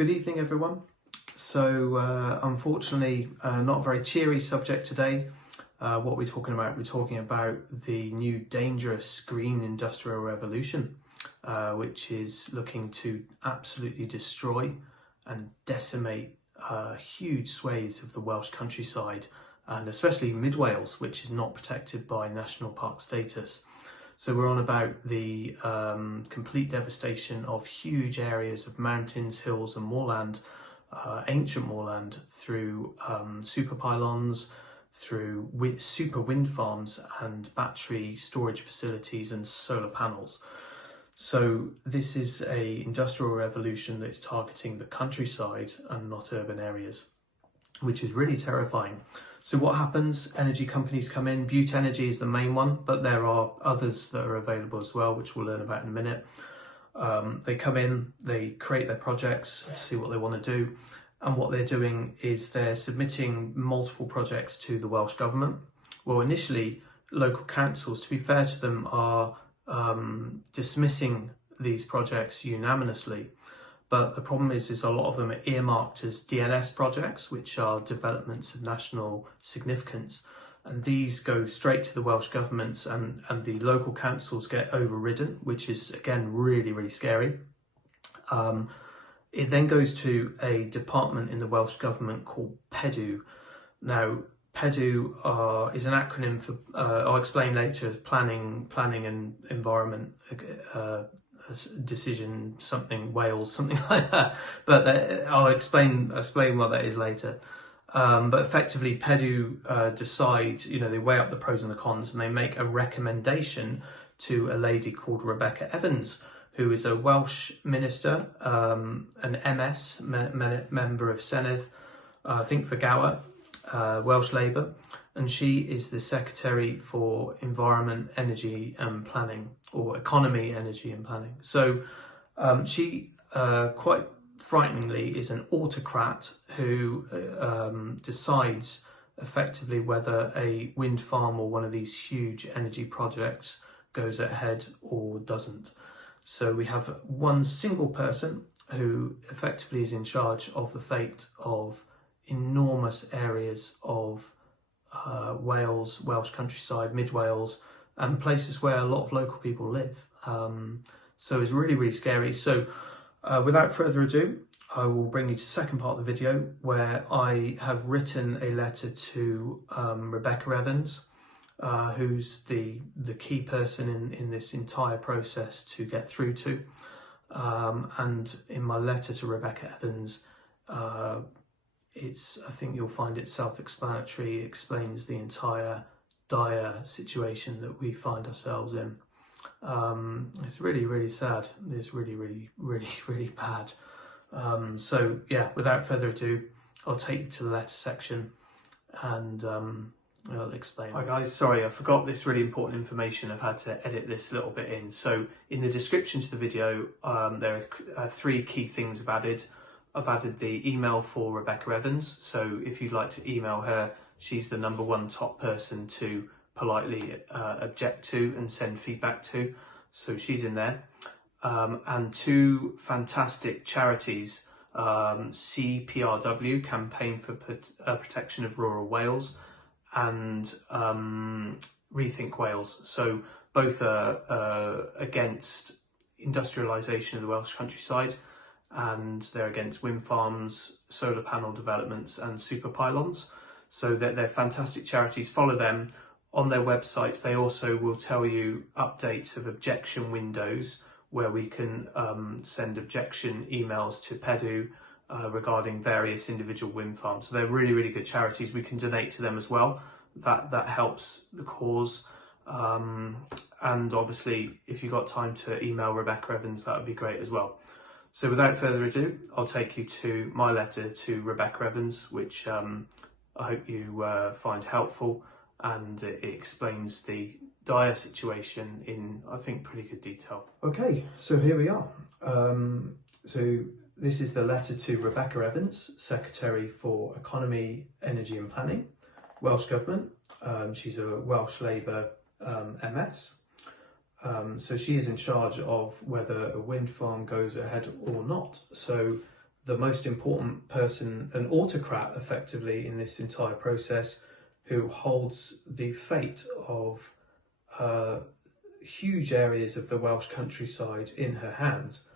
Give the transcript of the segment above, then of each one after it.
Good evening, everyone. So, unfortunately, not a very cheery subject today. What we're talking about? We're talking about the new dangerous green industrial revolution, which is looking to absolutely destroy and decimate huge swathes of the Welsh countryside, and especially Mid Wales, which is not protected by national park status. So we're on about the complete devastation of huge areas of mountains, hills and moorland, ancient moorland, through super pylons, through super wind farms and battery storage facilities and solar panels. So this is an industrial revolution that's targeting the countryside and not urban areas, which is really terrifying. So what happens? Energy companies come in. Butte Energy is the main one, but there are others that are available as well, which we'll learn about in a minute. They come in, they create their projects, see what they want to do. And what they're doing is they're submitting multiple projects to the Welsh Government. Well, initially, local councils, to be fair to them, are dismissing these projects unanimously. But the problem is a lot of them are earmarked as DNS projects, which are developments of national significance. And these go straight to the Welsh governments, and the local councils get overridden, which is, again, really, really scary. It then goes to a department in the Welsh government called PEDW. Now, PEDW is an acronym for, I'll explain later, as planning and environment, decision something Wales, something like that, but I'll explain what that is later. But effectively, PEDW decide, they weigh up the pros and the cons, and they make a recommendation to a lady called Rebecca Evans, who is a Welsh minister, an MS member of Senedd, I think for Gower, Welsh Labour, and she is the Secretary for Environment, Energy and Planning, or Economy, Energy and Planning. So she, quite frighteningly, is an autocrat who decides effectively whether a wind farm or one of these huge energy projects goes ahead or doesn't. So we have one single person who effectively is in charge of the fate of enormous areas of Wales, Welsh countryside, Mid Wales, and places where a lot of local people live. So it's really, really scary. So without further ado, I will bring you to the second part of the video, where I have written a letter to Rebecca Evans, who's the key person in this entire process to get through to. And in my letter to Rebecca Evans, I think you'll find it self-explanatory. It explains the entire dire situation that we find ourselves in. It's really, really sad. It's really, really, really, really bad. So yeah, without further ado, I'll take you to the letter section and I'll explain. Hi guys, sorry, I forgot this really important information. I've had to edit this a little bit in. So in the description to the video, there are three key things I've added. I've added the email for Rebecca Evans. So if you'd like to email her, she's the #1 top person to politely object to and send feedback to. So she's in there. And two fantastic charities, CPRW, Campaign for Protection of Rural Wales, and Rethink Wales. So both are against industrialisation of the Welsh countryside, and they're against wind farms, solar panel developments and super pylons. So they're fantastic charities. Follow them on their websites. They also will tell you updates of objection windows, where we can send objection emails to PEDW regarding various individual wind farms. So they're really, really good charities. We can donate to them as well. That helps the cause. And obviously, if you've got time to email Rebecca Evans, that would be great as well. So without further ado, I'll take you to my letter to Rebecca Evans, which I hope you find helpful, and it explains the dire situation in, I think, pretty good detail. Okay, so here we are. So this is the letter to Rebecca Evans, Secretary for Economy, Energy and Planning, Welsh Government. She's a Welsh Labour MS. So she is in charge of whether a wind farm goes ahead or not. So the most important person, an autocrat effectively in this entire process, who holds the fate of huge areas of the Welsh countryside in her hands,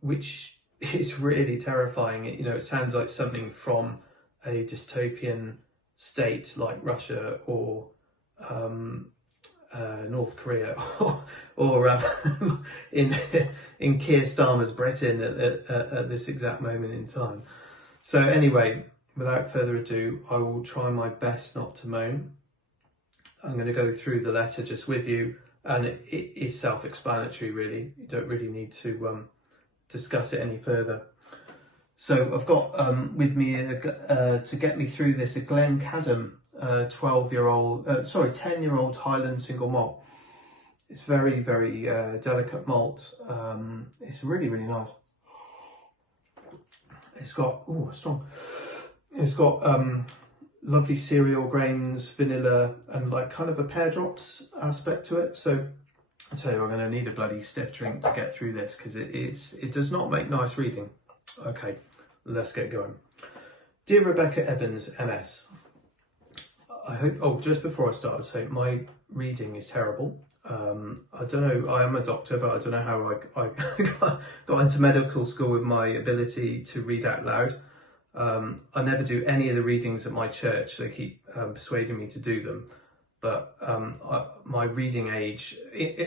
which is really terrifying. You know, it sounds like something from a dystopian state like Russia or North Korea, or in Keir Starmer's Britain at this exact moment in time. So anyway, without further ado, I will try my best not to moan. I'm going to go through the letter just with you, and it is self-explanatory really. You don't really need to discuss it any further. So I've got with me to get me through this a Glen Cadam 10-year-old Highland single malt. It's very, very delicate malt. It's really, really nice. It's got strong. It's got lovely cereal grains, vanilla, and like kind of a pear drops aspect to it. So I tell you, we're going to need a bloody stiff drink to get through this, because it does not make nice reading. Okay, let's get going. Dear Rebecca Evans, MS. I hope, just before I start, I'd say my reading is terrible. I don't know, I am a doctor, but I don't know how I got into medical school with my ability to read out loud. I never do any of the readings at my church. They keep persuading me to do them. But my reading age,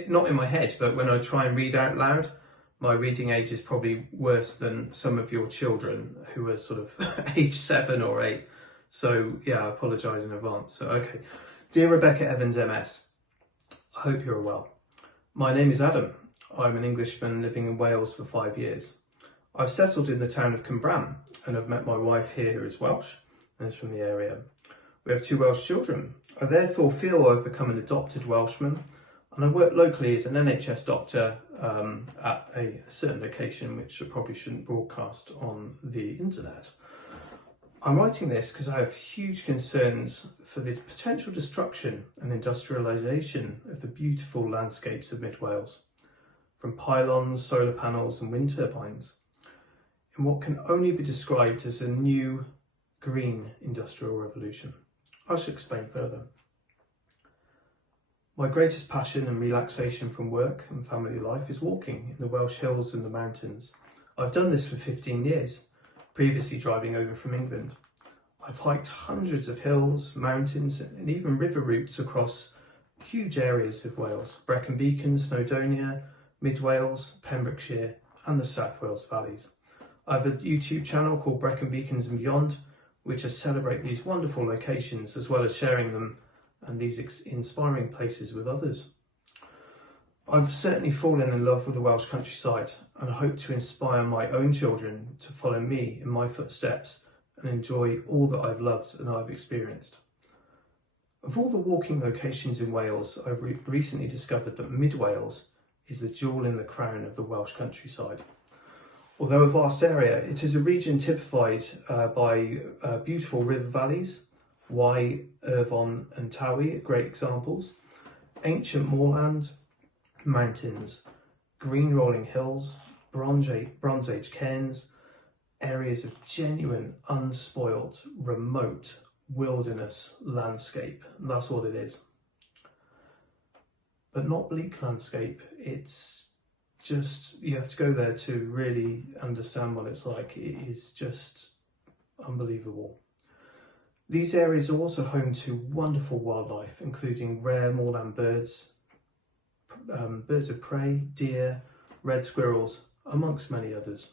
not in my head, but when I try and read out loud, my reading age is probably worse than some of your children who are sort of age 7 or 8. So yeah, I apologise in advance. So okay. Dear Rebecca Evans, MS. I hope you're well. My name is Adam. I'm an Englishman living in Wales for 5 years. I've settled in the town of Cwmbran and I've met my wife here who is Welsh and is from the area. We have 2 Welsh children. I therefore feel I've become an adopted Welshman, and I work locally as an NHS doctor at a certain location which I probably shouldn't broadcast on the internet. I'm writing this because I have huge concerns for the potential destruction and industrialisation of the beautiful landscapes of Mid Wales, from pylons, solar panels and wind turbines, in what can only be described as a new green industrial revolution. I shall explain further. My greatest passion and relaxation from work and family life is walking in the Welsh hills and the mountains. I've done this for 15 years. Previously driving over from England. I've hiked hundreds of hills, mountains and even river routes across huge areas of Wales, Brecon Beacon, Snowdonia, Mid Wales, Pembrokeshire and the South Wales valleys. I have a YouTube channel called Brecon Beacons and Beyond, which I celebrate these wonderful locations as well as sharing them and these inspiring places with others. I've certainly fallen in love with the Welsh countryside and I hope to inspire my own children to follow me in my footsteps and enjoy all that I've loved and I've experienced. Of all the walking locations in Wales, I've recently discovered that Mid Wales is the jewel in the crown of the Welsh countryside. Although a vast area, it is a region typified by beautiful river valleys. Wye, Irvon and Towie are great examples. Ancient moorland, mountains, green rolling hills, Bronze Age cairns, areas of genuine, unspoilt, remote wilderness landscape. And that's what it is. But not bleak landscape. It's just, you have to go there to really understand what it's like. It is just unbelievable. These areas are also home to wonderful wildlife, including rare moorland birds, birds of prey, deer, red squirrels, amongst many others.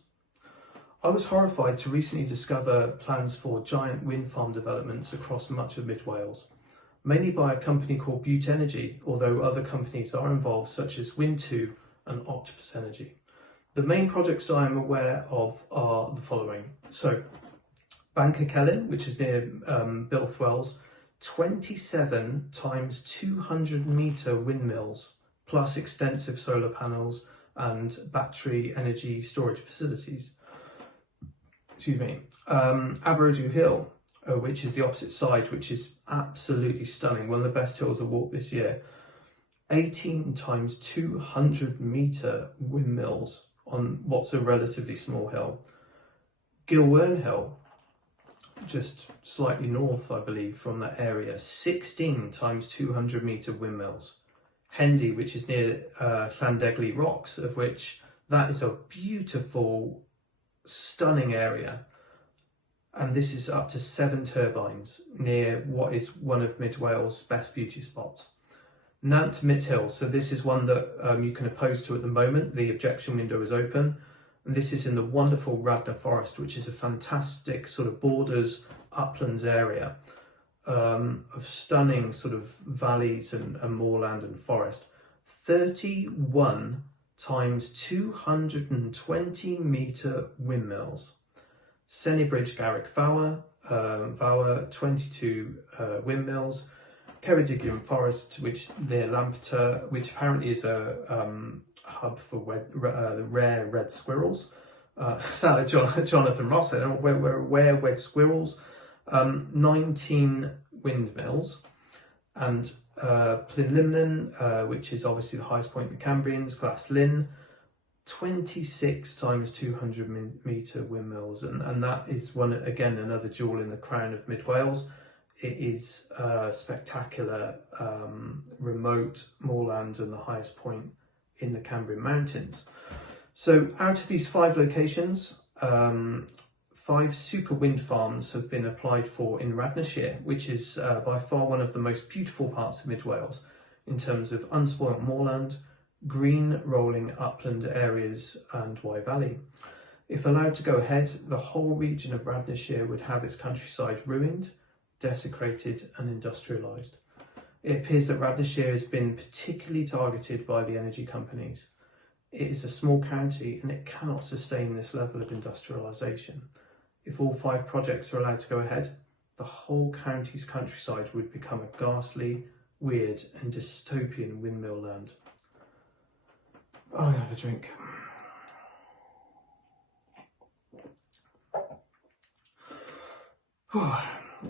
I was horrified to recently discover plans for giant wind farm developments across much of Mid Wales, mainly by a company called Butte Energy, although other companies are involved such as Wind2 and Octopus Energy. The main projects I am aware of are the following. So, Banca Celyn, which is near Bilthwells, 27 times 200 metre windmills, plus extensive solar panels and battery energy storage facilities. Excuse me. Aberdew Hill, which is the opposite side, which is absolutely stunning. One of the best hills I've walked this year. 18 times 200 metre windmills on what's a relatively small hill. Gilwern Hill, just slightly north, I believe, from that area, 16 times 200 metre windmills. Hendy, which is near Llandegli Rocks, of which that is a beautiful, stunning area. And this is up to 7 turbines near what is one of Mid Wales' best beauty spots. Nant Mithill, so this is one that you can oppose to at the moment. The objection window is open. And this is in the wonderful Radnor Forest, which is a fantastic sort of borders uplands area of stunning sort of valleys and moorland and forest. 31 times 220 metre windmills. Sennybridge Garrick Fowler, 22 windmills. Ceredigion Forest, which near Lampeter, which apparently is a hub for the rare red squirrels. Sound like Jonathan Ross, I don't know where red squirrels. 19 windmills, and Plynlimon, which is obviously the highest point in the Cambrians, Glas Lynn, 26 times 200 metre windmills, and that is another jewel in the crown of Mid Wales. It is spectacular, remote moorlands and the highest point in the Cambrian Mountains. So out of these 5 locations, 5 super wind farms have been applied for in Radnorshire, which is by far one of the most beautiful parts of Mid Wales in terms of unspoilt moorland, green rolling upland areas and Wye Valley. If allowed to go ahead, the whole region of Radnorshire would have its countryside ruined, desecrated and industrialised. It appears that Radnorshire has been particularly targeted by the energy companies. It is a small county and it cannot sustain this level of industrialisation. If all 5 projects are allowed to go ahead, the whole county's countryside would become a ghastly, weird and dystopian windmill land. I'm gonna have a drink.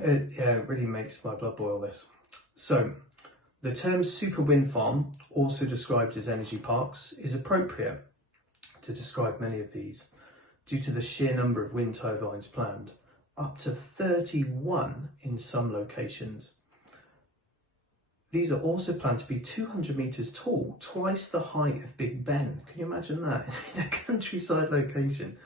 It really makes my blood boil, this. So, the term super wind farm, also described as energy parks, is appropriate to describe many of these due to the sheer number of wind turbines planned, up to 31 in some locations. These are also planned to be 200 metres tall, twice the height of Big Ben. Can you imagine that? In a countryside location.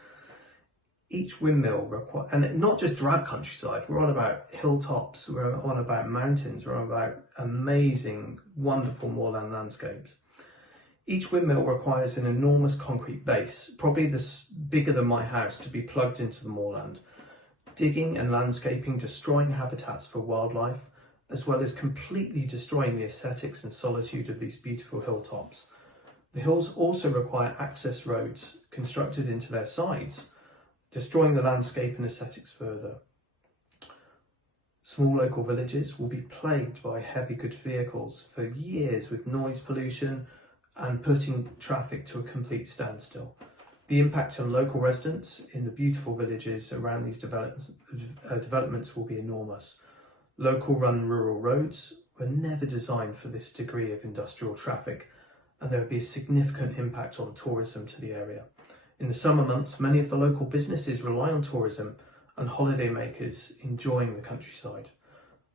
Each windmill and not just drab countryside, we're on about hilltops, we're on about mountains, we're on about amazing, wonderful moorland landscapes. Each windmill requires an enormous concrete base, probably this bigger than my house, to be plugged into the moorland, digging and landscaping, destroying habitats for wildlife, as well as completely destroying the aesthetics and solitude of these beautiful hilltops. The hills also require access roads constructed into their sides, destroying the landscape and aesthetics further. Small local villages will be plagued by heavy goods vehicles for years with noise pollution and putting traffic to a complete standstill. The impact on local residents in the beautiful villages around these developments will be enormous. Local run rural roads were never designed for this degree of industrial traffic, and there would be a significant impact on tourism to the area. In the summer months, many of the local businesses rely on tourism and holidaymakers enjoying the countryside.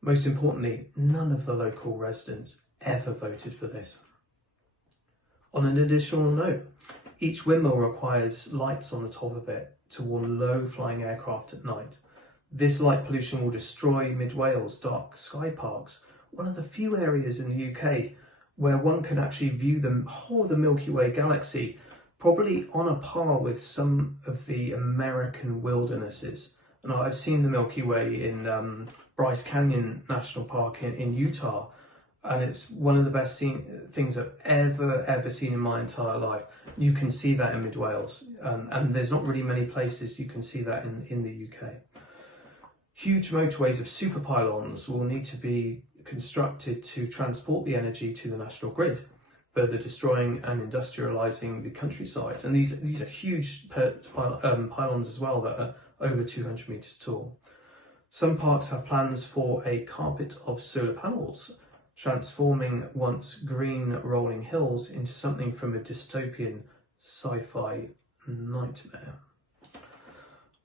Most importantly, none of the local residents ever voted for this. On an additional note, each windmill requires lights on the top of it to warn low-flying aircraft at night. This light pollution will destroy Mid Wales' dark sky parks, one of the few areas in the UK where one can actually view the whole of the Milky Way galaxy, probably on a par with some of the American wildernesses. And I've seen the Milky Way in Bryce Canyon National Park in Utah, and it's one of the best things I've ever seen in my entire life. You can see that in Mid Wales, and there's not really many places you can see that in the UK. Huge motorways of super pylons will need to be constructed to transport the energy to the national grid, further destroying and industrialising the countryside. And these are huge pylons as well that are over 200 metres tall. Some parks have plans for a carpet of solar panels, transforming once green rolling hills into something from a dystopian sci-fi nightmare.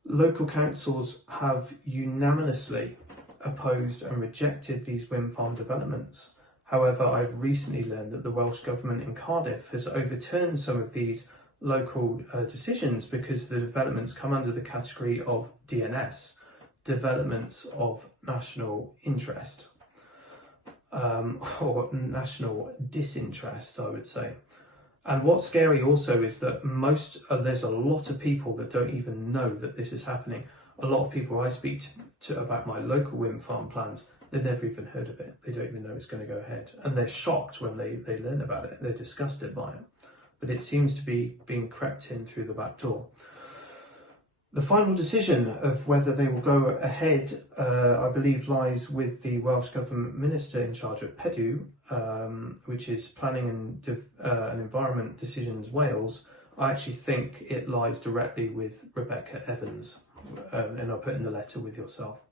Local councils have unanimously opposed and rejected these wind farm developments. However, I've recently learned that the Welsh Government in Cardiff has overturned some of these local decisions because the developments come under the category of DNS, Developments of National Interest, or National Disinterest, I would say. And what's scary also is that there's a lot of people that don't even know that this is happening. A lot of people I speak to about my local wind farm plans, they've never even heard of it. They don't even know it's going to go ahead. And they're shocked when they learn about it. They're disgusted by it. But it seems to be being crept in through the back door. The final decision of whether they will go ahead, I believe, lies with the Welsh Government Minister in charge of PEDW, which is Planning and Environment Decisions Wales. I actually think it lies directly with Rebecca Evans, and I'll put in the letter with yourself.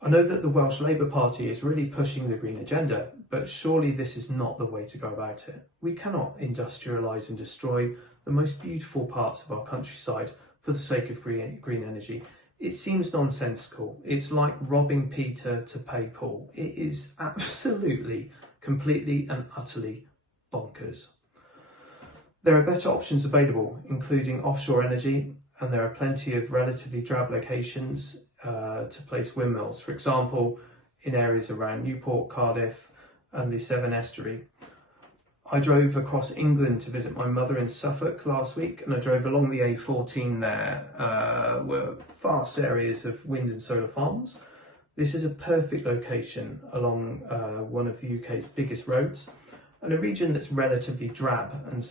I know that the Welsh Labour Party is really pushing the green agenda, but surely this is not the way to go about it. We cannot industrialise and destroy the most beautiful parts of our countryside for the sake of green energy. It seems nonsensical. It's like robbing Peter to pay Paul. It is absolutely, completely and utterly bonkers. There are better options available, including offshore energy, and there are plenty of relatively drab locations to place windmills, for example, in areas around Newport, Cardiff and the Severn Estuary. I drove across England to visit my mother in Suffolk last week, and I drove along the A14 there, were vast areas of wind and solar farms. This is a perfect location along one of the UK's biggest roads, and a region that's relatively drab and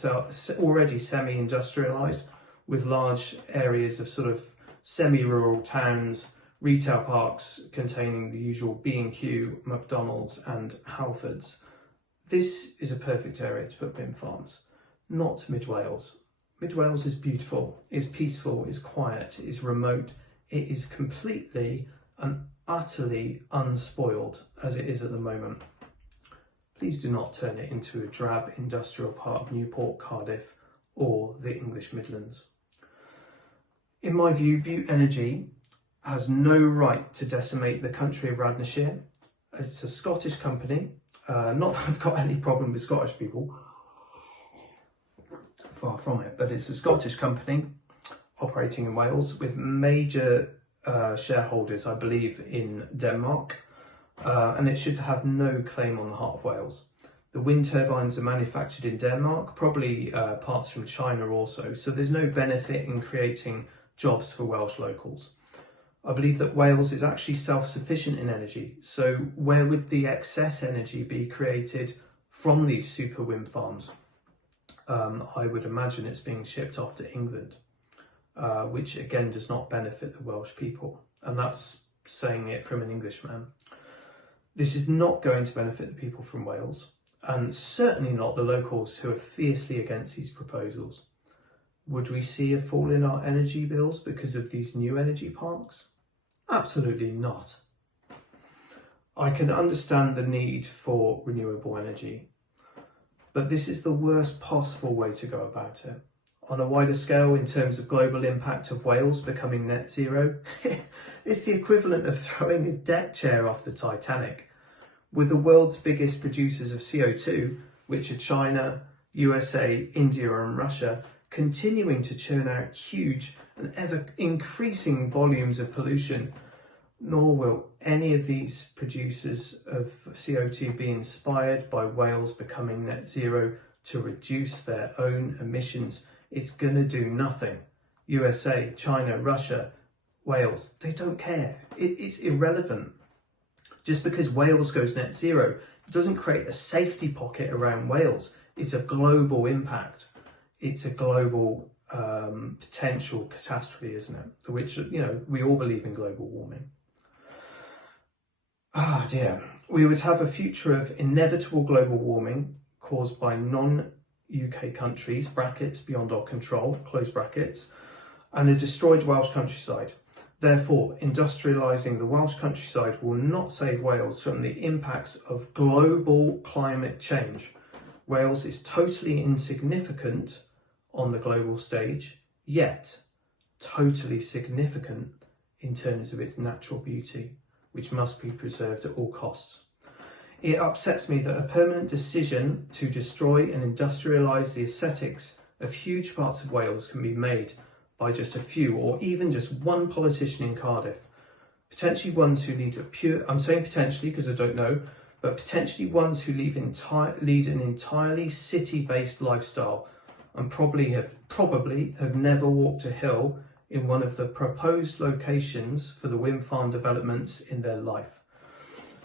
already semi-industrialised, with large areas of sort of semi-rural towns, retail parks containing the usual B&Q, McDonald's and Halfords. This is a perfect area to put wind farms, not Mid Wales. Mid Wales is beautiful, is peaceful, is quiet, is remote. It is completely and utterly unspoiled as it is at the moment. Please do not turn it into a drab industrial part of Newport, Cardiff or the English Midlands. In my view, Butte Energy has no right to decimate the country of Radnorshire. It's a Scottish company. Not that I've got any problem with Scottish people, far from it, but it's a Scottish company operating in Wales with major shareholders, I believe, in Denmark, and it should have no claim on the heart of Wales. The wind turbines are manufactured in Denmark, probably parts from China also, so there's no benefit in creating jobs for Welsh locals. I believe that Wales is actually self-sufficient in energy, so where would the excess energy be created from these super wind farms? I would imagine it's being shipped off to England, which again does not benefit the Welsh people, and that's saying it from an Englishman. This is not going to benefit the people from Wales, and certainly not the locals who are fiercely against these proposals. Would we see a fall in our energy bills because of these new energy parks? Absolutely not. I can understand the need for renewable energy, but this is the worst possible way to go about it. On a wider scale, in terms of global impact of Wales becoming net zero, it's the equivalent of throwing a deck chair off the Titanic. With the world's biggest producers of CO2, which are China, USA, India and Russia, continuing to churn out huge and ever increasing volumes of pollution, nor will any of these producers of CO2 be inspired by Wales becoming net zero to reduce their own emissions. It's going to do nothing. USA, China, Russia, Wales, they don't care. It's irrelevant. Just because Wales goes net zero, it doesn't create a safety pocket around Wales. It's a global impact. It's a global potential catastrophe, isn't it? Which, you know, we all believe in global warming. Ah dear. We would have a future of inevitable global warming caused by non-UK countries, brackets, beyond our control, close brackets, and a destroyed Welsh countryside. Therefore, industrialising the Welsh countryside will not save Wales from the impacts of global climate change. Wales is totally insignificant on the global stage, yet totally significant in terms of its natural beauty, which must be preserved at all costs. It upsets me that a permanent decision to destroy and industrialise the aesthetics of huge parts of Wales can be made by just a few, or even just one politician in Cardiff. Potentially ones who lead I'm saying potentially because I don't know, but potentially ones who lead an entirely city-based lifestyle and probably have never walked a hill in one of the proposed locations for the wind farm developments in their life.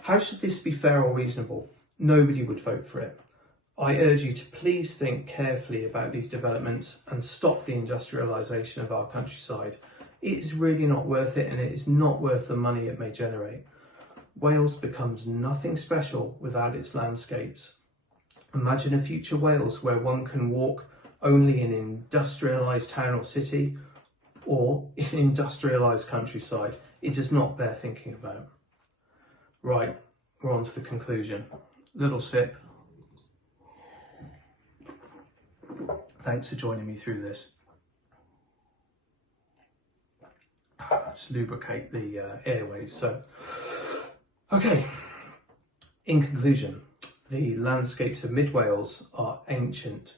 How should this be fair or reasonable? Nobody would vote for it. I urge you to please think carefully about these developments and stop the industrialisation of our countryside. It is really not worth it, and it is not worth the money it may generate. Wales becomes nothing special without its landscapes. Imagine a future Wales where one can walk only in industrialised town or city, or in industrialised countryside. It does not bear thinking about. Right, we're on to the conclusion. Little sip. Thanks for joining me through this. Just lubricate the airways. So, okay, in conclusion, the landscapes of Mid Wales are ancient,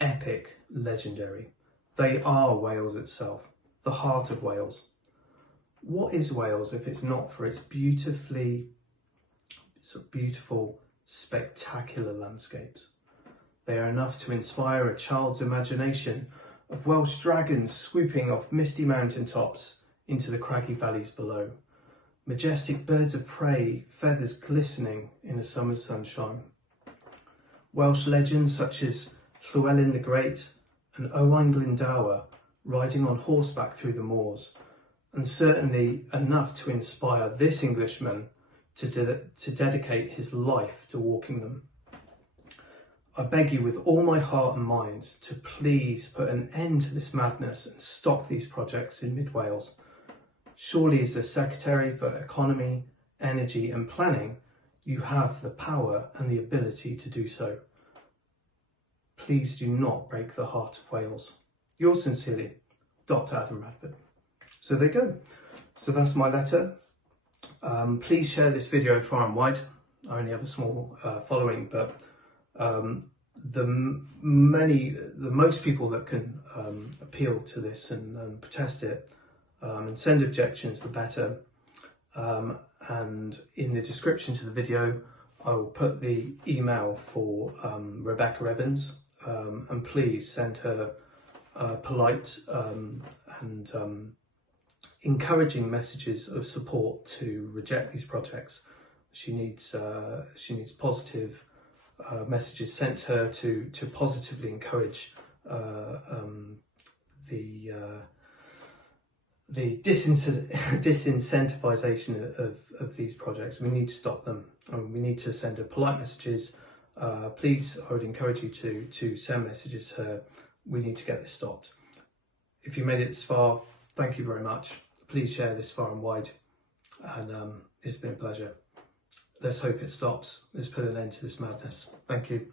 epic, legendary. They are Wales itself, the heart of Wales. What is Wales if it's not for its beautiful, spectacular landscapes? They are enough to inspire a child's imagination of Welsh dragons swooping off misty mountain tops into the craggy valleys below, majestic birds of prey, feathers glistening in a summer's sunshine. Welsh legends such as Llywelyn the Great and Owain Glyndwr riding on horseback through the moors, and certainly enough to inspire this Englishman to dedicate his life to walking them. I beg you with all my heart and mind to please put an end to this madness and stop these projects in Mid Wales. Surely as the Secretary for Economy, Energy and Planning, you have the power and the ability to do so. Please do not break the heart of Wales. Yours sincerely, Dr. Adam Radford. So there you go. So that's my letter. Please share this video far and wide. I only have a small following, but the most people that can appeal to this and protest it and send objections, the better. And in the description to the video, I will put the email for Rebecca Evans, and please send her polite and encouraging messages of support to reject these projects. She needs positive messages sent her to positively encourage the disincentivization of these projects. We need to stop them. We need to send her polite messages. Please, I would encourage you to send messages to her. We need to get this stopped. If you made it this far, thank you very much. Please share this far and wide, and it's been a pleasure. Let's hope it stops. Let's put an end to this madness. Thank you.